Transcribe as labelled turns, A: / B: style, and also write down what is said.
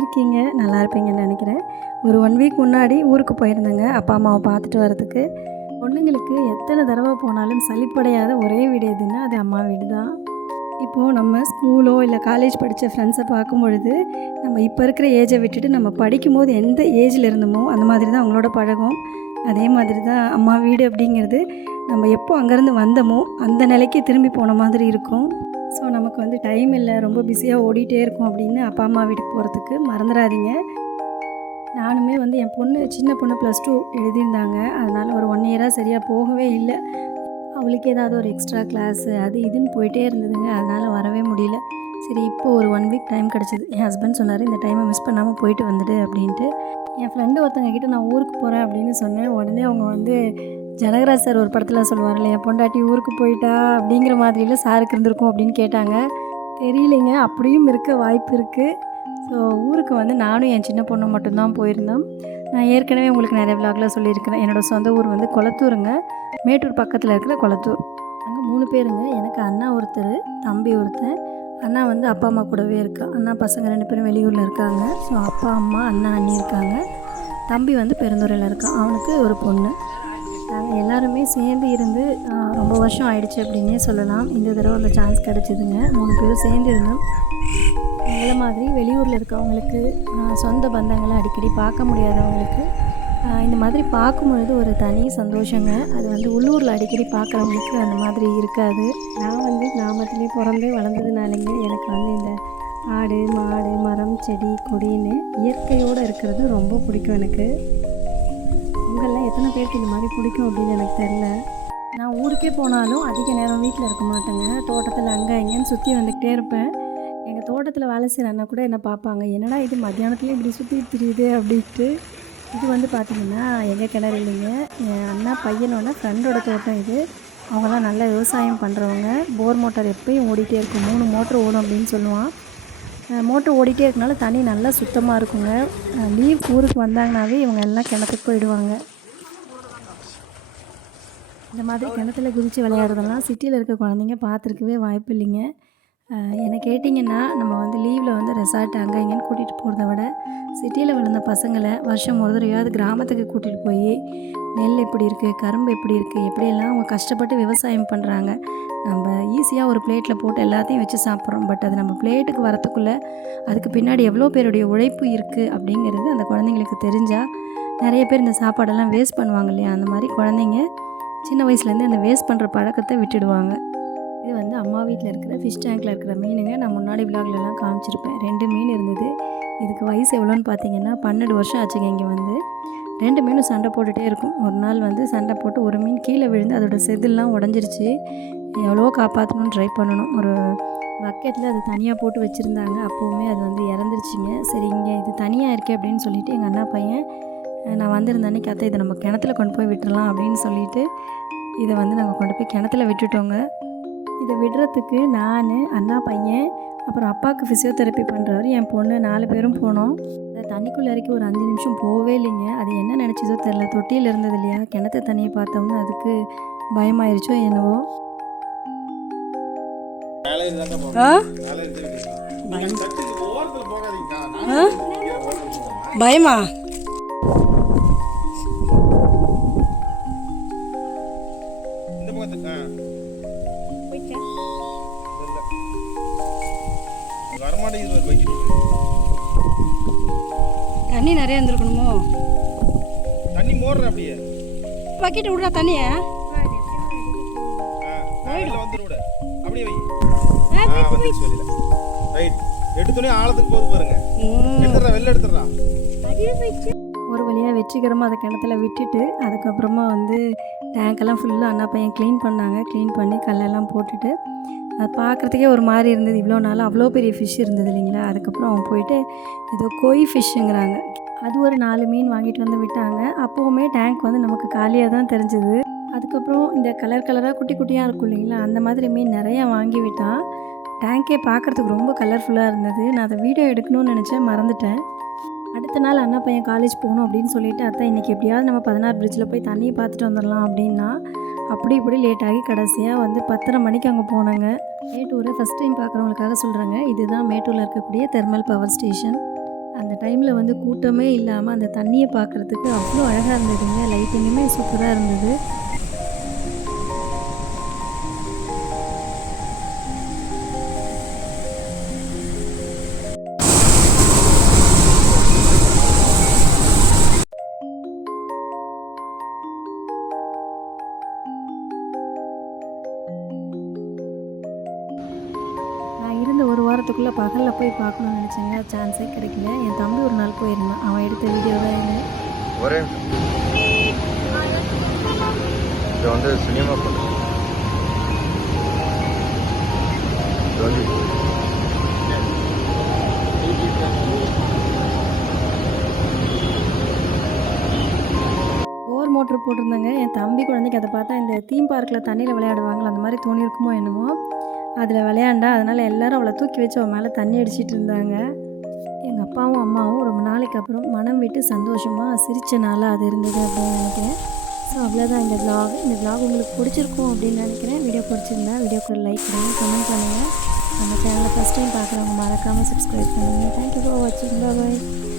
A: இருக்கீங்க நல்லா இருப்பீங்கன்னு நினைக்கிறேன். ஒரு ஒன் வீக் முன்னாடி ஊருக்கு போயிருந்தேங்க அப்பா அம்மாவை பார்த்துட்டு வரதுக்கு பொண்ணுங்களுக்கு எத்தனை தடவை போனாலும் சலிப்படையாத ஒரே வீடு எதுன்னா அது அம்மா வீடு தான். இப்போது நம்ம ஸ்கூலோ இல்லை காலேஜ் படித்த ஃப்ரெண்ட்ஸை பார்க்கும் பொழுது நம்ம இப்போ இருக்கிற ஏஜை விட்டுட்டு நம்ம படிக்கும்போது எந்த ஏஜில் இருந்தோமோ அந்த மாதிரி தான் அவங்களோட பழகும். அதே மாதிரி தான் அம்மா வீடு அப்படிங்கிறது நம்ம எப்போ அங்கேருந்து வந்தோமோ அந்த நிலைக்கு திரும்பி போன மாதிரி இருக்கும். ஸோ நமக்கு வந்து டைம் இல்லை. ரொம்ப பிஸியாக ஓடிட்டே இருக்கும் அப்படின்னு அப்பா அம்மா வீட்டுக்கு போகிறதுக்கு மறந்துடாதீங்க. நானுமே வந்து என் பொண்ணு சின்ன பொண்ணு ப்ளஸ் டூ எழுதியிருந்தாங்க. அதனால் ஒரு ஒன் இயராக சரியாக போகவே இல்லை. அவளுக்கு ஏதாவது ஒரு எக்ஸ்ட்ரா கிளாஸு அது இதுன்னு போயிட்டே இருந்ததுங்க. அதனால் வரவே முடியல. சரி இப்போ ஒரு ஒன் வீக் டைம் கிடச்சிது. என் ஹஸ்பண்ட் சொன்னார் இந்த டைமை மிஸ் பண்ணாமல் போயிட்டு வந்துடு அப்படின்ட்டு. என் ஃப்ரெண்டு ஒருத்தங்க கிட்டே நான் ஊருக்கு போகிறேன் அப்படின்னு சொன்னேன். உடனே அவங்க வந்து ஜனகராஜ் சார் ஒரு படத்தில் சொல்லுவார் என் பொண்டாட்டி ஊருக்கு போயிட்டா அப்படிங்கிற மாதிரியில் சாருக்கு இருந்திருக்கும் அப்படின்னு கேட்டாங்க. தெரியலைங்க அப்படியும் இருக்க வாய்ப்பு இருக்குது ஸோ ஊருக்கு வந்து நானும் என் சின்ன பொண்ணு மட்டும்தான் போயிருந்தோம். நான் ஏற்கனவே உங்களுக்கு நிறைய விலாகில் சொல்லியிருக்கிறேன். என்னோடய சொந்த ஊர் வந்து கொளத்தூருங்க. மேட்டூர் பக்கத்தில் இருக்கிற கொளத்தூர். அங்கே மூணு பேருங்க. எனக்கு அண்ணா ஒருத்தர் தம்பி ஒருத்தன். அண்ணா வந்து அப்பா அம்மா கூடவே இருக்கா அண்ணா பசங்க ரெண்டு பேரும் வெளியூரில் இருக்காங்க. ஸோ அப்பா அம்மா அண்ணா அண்ணி இருக்காங்க. தம்பி வந்து பெருந்துறையில் இருக்கான் அவனுக்கு ஒரு பொண்ணு. நாங்கள் எல்லாருமே சேர்ந்து இருந்து ரொம்ப வருஷம் ஆயிடுச்சு அப்படின்னே சொல்லலாம். இந்த தடவை அந்த சான்ஸ் கிடச்சிதுங்க. மூணு பேரும் சேர்ந்து இருந்தோம். எங்களை மாதிரி வெளியூரில் இருக்கவங்களுக்கு சொந்த பந்தங்களை அடிக்கடி பார்க்க முடியாதவங்களுக்கு இந்த மாதிரி பார்க்கும்பொழுது ஒரு தனி சந்தோஷங்க. அது வந்து உள்ளூரில் அடிக்கடி பார்க்குறவங்களுக்கு அந்த மாதிரி இருக்காது. நான் வந்து கிராமத்துலேயே பிறந்து வளர்ந்ததுனாலங்க எனக்கு வந்து இந்த ஆடு மாடு மரம் செடி கொடின்னு இயற்கையோடு இருக்கிறது ரொம்ப பிடிக்கும் எனக்கு. உங்களில் எத்தனை பேருக்கு இந்த மாதிரி பிடிக்கும் அப்படின்னு எனக்கு தெரில நான் ஊருக்கே போனாலும் அதிக நேரம் வீட்டில் இருக்க மாட்டேங்க. தோட்டத்தில் அங்கே இங்கேன்னு சுற்றி வந்துக்கிட்டே இருப்பேன். எங்கள் தோட்டத்தில் வேலை செய்கிறன்னா கூட என்ன பார்ப்பாங்க என்னடா இது மத்தியானத்துலேயே இப்படி சுற்றி தெரியுது? அப்படின்ட்டு. இது வந்து பார்த்திங்கன்னா எங்கள் கிணறு இல்லைங்க. என் அண்ணா பையனோட ஃப்ரெண்டோட தோட்டம் இது. அவங்களாம் நல்லா விவசாயம் பண்ணுறவங்க போர் மோட்டார் எப்பயும் ஓடிட்டே இருக்கும். மூணு மோட்டர் ஓடும் அப்படின்னு சொல்லுவான். மோட்டர் ஓடிட்டே இருக்கனால தண்ணி நல்லா சுத்தமாக இருக்குங்க. லீவ் ஊருக்கு வந்தாங்கனாவே இவங்க எல்லாம் கிணத்துக்கு போயிடுவாங்க. இந்த மாதிரி கிணத்துல குதித்து விளையாடுறதெல்லாம் சிட்டியில் இருக்க குழந்தைங்க பார்த்துருக்கவே வாய்ப்பு இல்லைங்க. என்னை கேட்டிங்கன்னா நம்ம வந்து லீவில் வந்து ரெசார்ட் அங்கே இங்கேன்னு கூட்டிகிட்டு போகிறத விட சிட்டியில் விழுந்த பசங்களை வருஷம் ஒரு தடவையாவது கிராமத்துக்கு கூட்டிகிட்டு போய் நெல் எப்படி இருக்குது கரும்பு எப்படி இருக்குது எப்படியெல்லாம் அவங்க கஷ்டப்பட்டு விவசாயம் பண்ணுறாங்க நம்ம ஈஸியாக ஒரு பிளேட்டில் போட்டு எல்லாத்தையும் வச்சு சாப்பிட்றோம். பட் அது நம்ம பிளேட்டுக்கு வரத்துக்குள்ளே அதுக்கு பின்னாடி எவ்வளோ பேருடைய உழைப்பு இருக்குது அப்படிங்கிறது அந்த குழந்தைங்களுக்கு தெரிஞ்சால் நிறைய பேர் இந்த சாப்பாடெல்லாம் வேஸ்ட் பண்ணுவாங்க இல்லையா? அந்த மாதிரி குழந்தைங்க சின்ன வயசுலேருந்து அந்த வேஸ்ட் பண்ணுற பழக்கத்தை விட்டுடுவாங்க. இது வந்து அம்மா வீட்டில் இருக்கிற ஃபிஷ் டேங்க்கில் இருக்கிற மீனுங்க. நான் முன்னாடி விலாக்லலாம் காமிச்சிருப்பேன். ரெண்டு மீன் இருந்தது. இதுக்கு வயசு எவ்வளோன்னு பார்த்தீங்கன்னா பன்னெண்டு வருஷம் ஆச்சுங்க இங்கே வந்து. ரெண்டு மீனும் சண்டை போட்டுகிட்டே இருக்கும். ஒரு நாள் வந்து சண்டை போட்டு ஒரு மீன் கீழே விழுந்து அதோட செதில்லாம் உடஞ்சிருச்சு. எவ்வளோ காப்பாற்றணும்னு ட்ரை பண்ணணும். ஒரு பக்கெட்டில் அது தனியாக போட்டு வச்சுருந்தாங்க. அப்போவுமே அது வந்து இறந்துருச்சுங்க. சரி இங்கே இது தனியாக இருக்கே அப்படின்னு சொல்லிட்டு எங்கள் அண்ணா பையன் நான் வந்திருந்த அன்னைக்கு அத்தை இதை நம்ம கிணத்துல கொண்டு போய் விட்டுறலாம் அப்படின்னு சொல்லிட்டு இதை வந்து நாங்கள் கொண்டு போய் கிணத்துல விட்டுட்டோங்க. இதை விடுறதுக்கு நான் அண்ணா பையன் அப்புறம் அப்பாவுக்கு ஃபிசியோதெரப்பி பண்ணுறவர் என் பொண்ணு நாலு பேரும் போனோம். அந்த தண்ணிக்குள்ளே இறக்கி ஒரு அஞ்சு நிமிஷம் போகவே இல்லைங்க. அது என்ன நினச்சதோ தெரில தொட்டியில் இருந்தது இல்லையா? கிணத்து தண்ணியை பார்த்தோம்னா அதுக்கு பயமாயிருச்சோ என்னவோ. பயமா? தண்ணி நிறைய இருந்திருக்கணுமோ?
B: தண்ணி மோடுற அப்படியே.
A: பக்கெட் விடுறா தண்ணியை.
B: அப்படியே வை. சொல்லில ரைட் ஆழத்துக்கு பாருங்க.
A: ஒரு வழியாக வெற்றிகரமாக அதை கிணத்துல விட்டுட்டு அதுக்கப்புறமா வந்து டேங்க்கெல்லாம் ஃபுல்லாக அண்ணா பையன் க்ளீன் பண்ணாங்க. க்ளீன் பண்ணி கல்லெல்லாம் போட்டுட்டு அது பார்க்குறதுக்கே ஒரு மாதிரி இருந்தது. இவ்வளோ நாள் அவ்வளோ பெரிய ஃபிஷ் இருந்தது இல்லைங்களா? அதுக்கப்புறம் அவன் போயிட்டு ஏதோ கொய் ஃபிஷ்ஷுங்கிறாங்க அது ஒரு நாலு மீன் வாங்கிட்டு வந்து விட்டாங்க. அப்போவுமே டேங்க் வந்து நமக்கு காலியாக தான் தெரிஞ்சுது. அதுக்கப்புறம் இந்த கலர் கலராக குட்டி குட்டியாக இருக்கும் இல்லைங்களா? அந்த மாதிரி மீன் நிறையா வாங்கி விட்டான் டேங்கே பார்க்குறதுக்கு ரொம்ப கலர்ஃபுல்லாக இருந்தது. நான் அதை வீடியோ எடுக்கணும்னு நினச்சேன். மறந்துட்டேன். அடுத்த நாள் அண்ணா பையன் காலேஜ் போகணும் அப்படின்னு சொல்லிட்டு அத்தை இன்றைக்கி எப்படியாவது நம்ம பதினாறு பிரிட்ஜில் போய் தண்ணியை பார்த்துட்டு வந்துடலாம் அப்படின்னா அப்படி இப்படி லேட் ஆகி கடைசியாக வந்து பத்தரை மணிக்கு அங்கே போனாங்க. மேட்டூரை ஃபஸ்ட் டைம் பார்க்குறவங்களுக்காக சொல்கிறாங்க இதுதான் மேட்டூரில் இருக்கக்கூடிய தெர்மல் பவர் ஸ்டேஷன் அந்த டைமில் வந்து கூட்டமே இல்லாமல் அந்த தண்ணியை பார்க்குறதுக்கு அவ்வளோ அழகாக இருந்ததுங்க. லைட்டிங்குமே சூப்பராக இருந்தது. வாரத்துக்குள்ளே பகலில் போய் பார்க்கணும்னு நினச்சேங்க சான்ஸே கிடைக்கல. என் தம்பி ஒரு நாள் போயிருந்தான். அவன் எடுத்த வீடியோ தான் இது.
C: ஒரே இது வந்து சினிமா
A: போர் மோட்ரு போட்டிருந்தாங்க. என் தம்பி குழந்தைக்கு அதை பார்த்தா இந்த தீம் பார்க்கில் தண்ணியில் விளையாடுவாங்களா அந்த மாதிரி தோணி இருக்குமோ என்னமோ. அதில் விளையாண்டா அதனால் எல்லாரும் அவளை தூக்கி வச்சு அவன் மேலே தண்ணி அடிச்சிட்டு இருந்தாங்க. எங்கள் அப்பாவும் அம்மாவும் ரொம்ப நாளைக்கு அப்புறம் மனம் விட்டு சந்தோஷமாக சிரித்த நாளாக அது இருந்தது அப்படின்னு நினைக்கிறேன். ஸோ அவ்வளோதான் இந்த vlog இந்த விளாக் உங்களுக்கு பிடிச்சிருக்கும் அப்படின்னு நினைக்கிறேன். வீடியோ பிடிச்சிருந்தா வீடியோக்கு ஒரு லைக் பண்ணுங்கள் கமெண்ட் பண்ணுங்கள் நம்ம சேனலை ஃபஸ்ட் டைம் பார்க்குறவங்க மறக்காமல் சப்ஸ்கிரைப் பண்ணுங்கள் தேங்க்யூ ஃபார் வாட்சிங் பாய்